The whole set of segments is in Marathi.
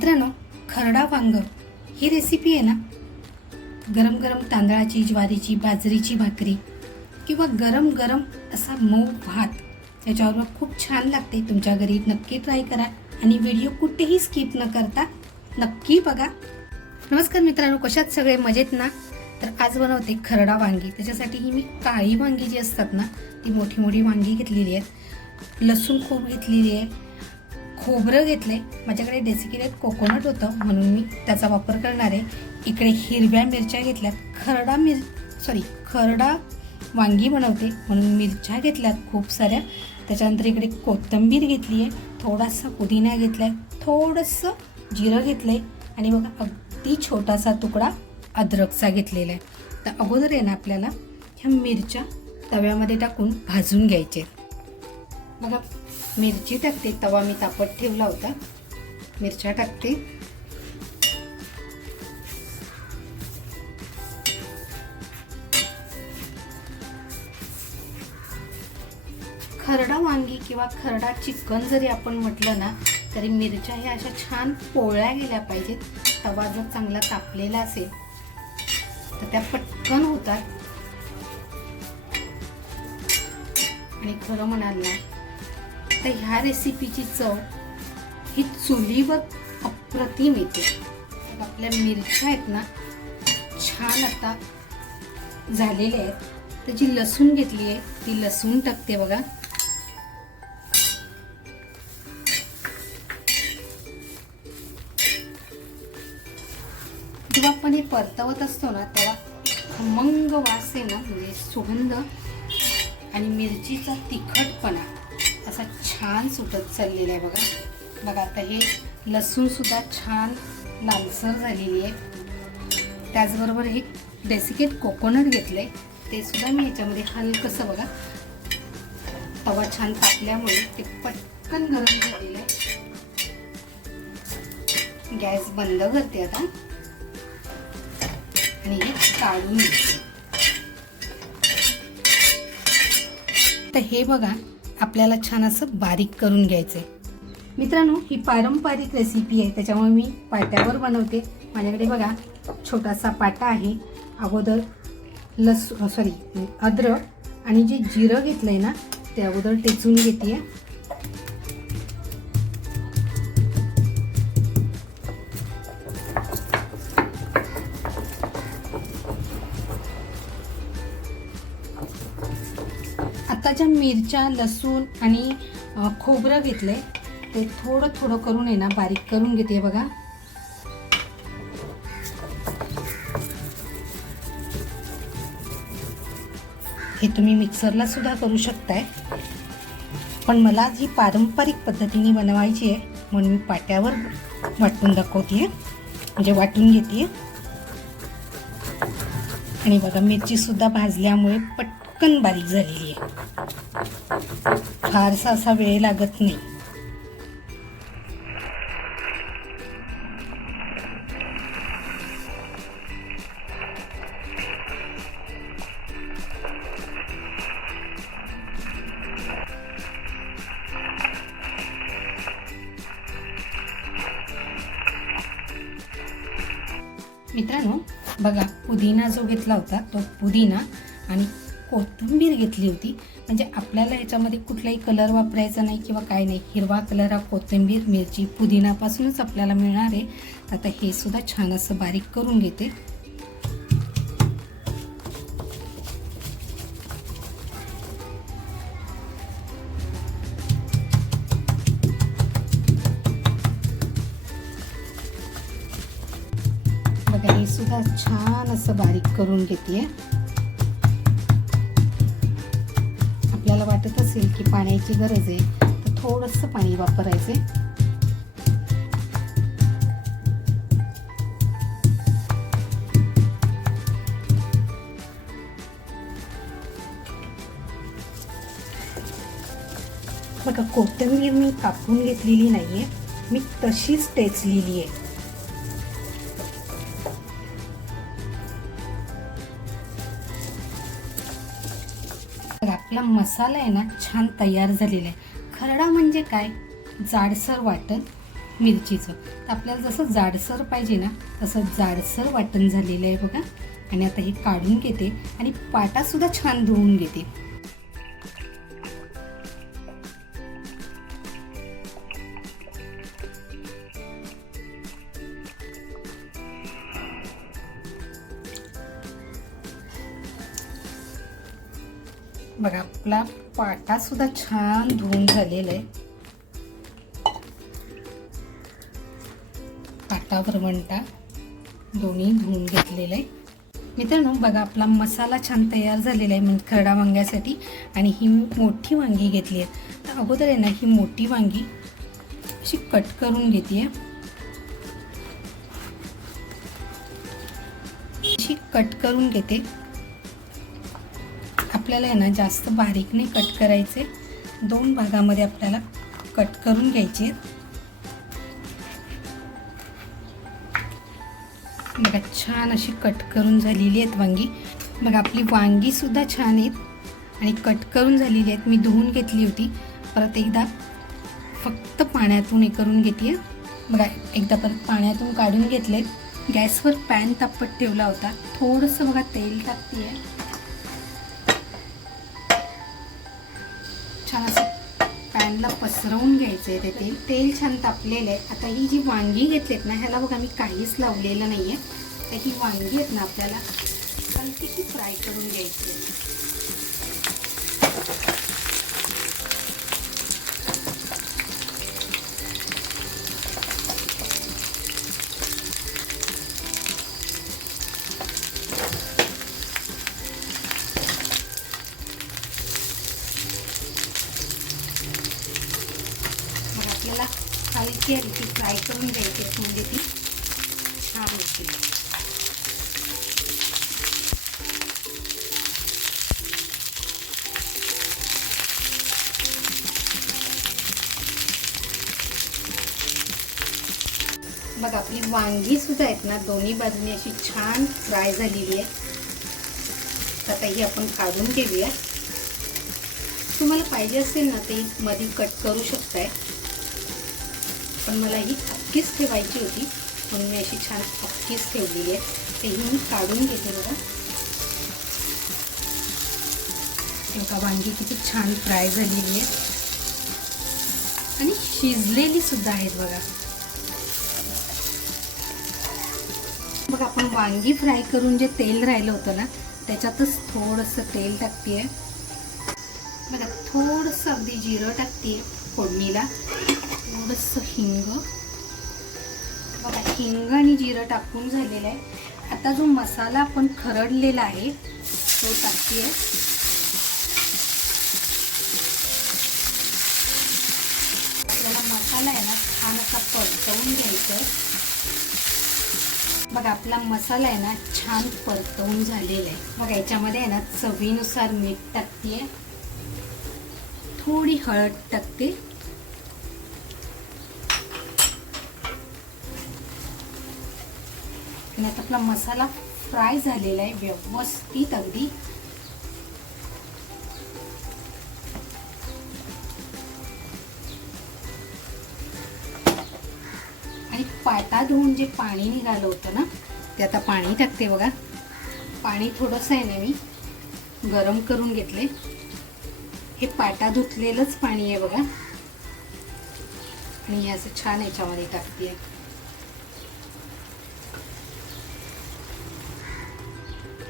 मित्रांनो खरडा वांग. ही रेसिपी आहे ना गरम गरम तांदळाची ज्वारीची बाजरीची भाकरी किंवा गरम गरम असा मऊ भात याच्याबरोबर खूप छान लागते. तुमच्या घरी नक्की ट्राय करा आणि व्हिडिओ कुठेही स्किप न करता नक्की बघा. नमस्कार मित्रांनो कशात सगळे मजेत ना? तर आज बनवते खरडा वांगी. त्याच्यासाठी ही मी काळी वांगी जी असतात ना ती मोठी मोठी वांगी घेतलेली आहेत. लसूण खूप घेतलेली आहे. खोबरं घेतले. माझ्याकडे डेसिकेटेड कोकोनट होतं म्हणून मी त्याचा वापर करणार आहे. इकडे हिरव्या मिरच्या घेतल्यात. खरडा मिर सॉरी खरडा वांगी बनवते म्हणून मिरच्या घेतल्यात खूप साऱ्या. त्याच्यानंतर इकडे कोथिंबीर घेतली आहे. थोडासा पुदिना घेतला आहे थोडंसं जिरं घेतलं आहे आणि बघा अगदी छोटासा तुकडा अद्रकचा घेतलेला आहे. तर अगोदर आहे ना आपल्याला ह्या मिरच्या तव्यामध्ये टाकून भाजून घ्यायचे बघा मिरची टाकते तवा मी तापत ठेवला होता. मिरच्या टाकते. खरडा वांगी किंवा खरडा चिकन जरी आपण म्हटलं ना तरी मिरच्या ह्या अशा छान पोळल्या गेल्या पाहिजेत. तवा जर चांगला तापलेला असेल तर त्या पटकन होतात. आणि खरं म्हणाल ना तर ह्या रेसिपीची चव ही चुलीवर अप्रतिम येते. आपल्या मिरच्या आहेत ना छान आता झालेल्या आहेत. तर जी लसूण घेतली आहे ती लसूण टाकते बघा. जेव्हा आपण हे परतवत असतो ना तेव्हा खमंग वास आहे ना म्हणजे सुगंध आणि मिरचीचा तिखटपणा. छान सुटत चाललेलं आहे बघा. बघा आता हे लसूणसुद्धा छान लालसर झालेली आहे. त्याचबरोबर हे डेसिकेट कोकोनट घेतलंय. ते सुद्धा मी याच्यामध्ये हलकंसं बघा. तवा छान तापल्यामुळे ते पटकन गरम झालेलं आहे. गॅस बंद करते आता. आणि हे काढून घेते. तर हे बघा आपल्याला छान असं बारीक करून घ्यायचं आहे मित्रांनो ही पारंपरिक रेसिपी आहे. त्याच्यामुळे मी पाट्यावर बनवते. माझ्याकडे बघा छोटासा पाटा आहे. अगोदर लस सॉरी अद्रक आणि जे जिरं घेतलं आहे ना ते अगोदर टेचून घेते त्याच्या मिरच्या लसूण आणि खोबरं खोबरं घेतलंय. ते थोडं थोडं करून आहे ना बारीक करून घेते बघा. हे तुम्ही मिक्सरला सुद्धा करू शकताय. पण मला जी पारंपरिक पद्धतीने बनवायची आहे म्हणून मी पाट्यावर वाटून दाखवते म्हणजे वाटून घेते आणि बघा मिरची सुद्धा भाजल्यामुळे पटकन बारीक झालेली आहे. फारसा असा वेळ लागत नाही. मित्रांनो बघा पुदिना जो घेतला होता तो पुदिना आणि कोथिंबीर घेतली होती. म्हणजे आपल्याला याच्यामध्ये कुठलाही कलर वापरायचा नाही किंवा काय नाही. हिरवा कलर हा कोथिंबीर मिरची पुदिनापासूनच आपल्याला मिळणार आहे. आता हे सुद्धा छान असं बारीक करून घेते. बघा हे सुद्धा छान असं बारीक करून घेते. आपल्याला वाटत असेल की पाण्याची गरज आहे तर थोडंसं पाणी वापरायचे बघा कोथिंबीर मी कापून घेतलेली नाहीये. मी तशीच टेचलेली आहे आपला मसाला आहे ना छान तयार झालेला आहे. खरडा म्हणजे काय? जाडसर वाटण मिरचीचं. तर आपल्याला जसं जाडसर पाहिजे ना तसं जाडसर वाटण झालेलं आहे बघा. आणि आता हे काढून घेते आणि पाटासुद्धा छान धुवून घेते. बघा आपला पाटा सुद्धा छान धुवून झालेला आहे. पाटा वरवंटा दोन्ही धुवून घेतलेलं आहे. मित्रांनो बघा आपला मसाला छान तयार झालेला आहे म्हणजे खरडा वांग्यासाठी आणि ही मोठी वांगी घेतली आहे. तर अगोदर आहे ना ही मोठी वांगी अशी कट करून घेते अशी कट करून घेते. आपल्याला आहे ना जास्त बारीक नाही कट करायचे. दोन भागामध्ये आपल्याला कट करून घ्यायचे बघा छान अशी कट करून झालेली आहेत वांगी. बघा आपली वांगीसुद्धा छान आहेत. आणि कट करून झालेली आहेत. मी धुवून घेतली होती. परत एकदा फक्त पाण्यातून हे करून घेते बघा एकदा परत पाण्यातून काढून घेतले गॅसवर पॅन तापत ठेवला होता. थोडंसं बघा तेल टाकते आहे छान असं पॅनला पसरवून घ्यायचं आहे ते तेल. तेल छान तापलेलं आहे. आता ही जी वांगी घेतलीत ना ह्याला बघा मी काहीच लावलेलं नाही आहे तर ही वांगी आहेत ना आपल्याला हलकीशी फ्राय करून घ्यायची आपल्याला हलकी हलकी फ्राय करून द्यायची म्हणजे ती. छान होती. बघ आपली वांगी सुद्धा आहेत ना दोन्ही बाजूने अशी छान फ्राय झालेली आहे. आता ही आपण काढून घेऊया. तुम्हाला पाहिजे असेल ना ते मध्ये कट करू शकताय. पण मला ही अख्खीच ठेवायची होती. म्हणून मी अशी छान अख्खीच ठेवलेली आहे. तेही मी काढून घेते बघा. बघा वांगी किती छान फ्राय झालेली आहे. आणि शिजलेली सुद्धा आहेत बघा. बघा आपण वांगी फ्राय करून जे तेल राहिलं होतं ना त्याच्यातच थोडंसं तेल टाकते बघा थोडंसं अगदी जिरं टाकते फोडणीला. थोडंसं हिंग बघा हिंग आणि जिरं टाकून झालेलं आहे. आता जो मसाला आपण खरडलेला आहे तो टाकते आपल्याला मसाला आहे ना छान असा परतवून घ्यायचा आहे. बघा आपला मसाला आहे ना छान परतवून झालेला आहे. बघा याच्यामध्ये आहे ना चवीनुसार मीठ टाकते थोडी हळद टाकते. आणि आता आपला मसाला फ्राय झालेला आहे व्यवस्थित अगदी. आणि पाटा धुवून जे पाणी निघालं होतं ना ते आता पाणी टाकते बघा. पाणी थोडंसं आहे ना मी गरम करून घेतले. हे पाटा धुतलेलंच पाणी आहे बघा. आणि हे असं छान याच्यामध्ये टाकते.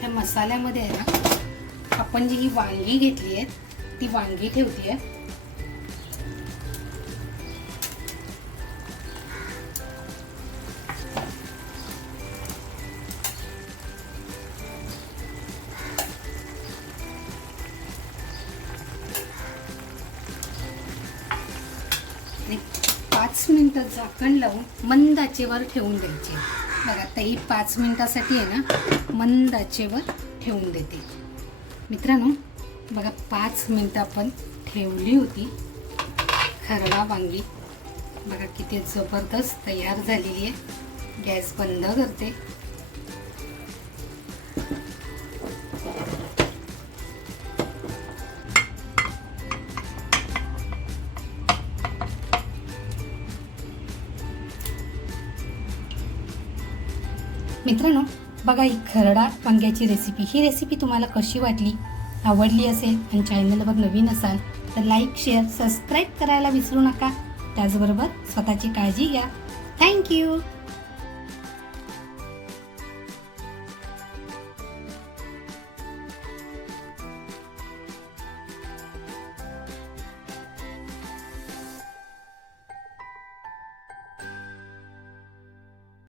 ह्या मसाल्यामध्ये आहे ना आपण जी ही वांगी घेतली आहे ती वांगी ठेवते आहे. पाच मिनटं झाकण लावून मंद आचेवर ठेवून द्यायचे. बघा ताई पाच मिनटासाठी आहे ना मंद आचेवर ठेवून देते. मित्रांनो बघा पाच मिनटं आपण ठेवली होती. खरडा वांगी. बघा किती जबरदस्त तयार झालेली आहे. गॅस बंद करते. मित्रांनो बघा ही खरडा वांग्याची रेसिपी ही रेसिपी तुम्हाला कशी वाटली? आवडली असेल आणि चॅनलवर नवीन असाल तर लाईक शेअर सबस्क्राईब करायला विसरू नका. त्याचबरोबर स्वतःची काळजी घ्या. थँक्यू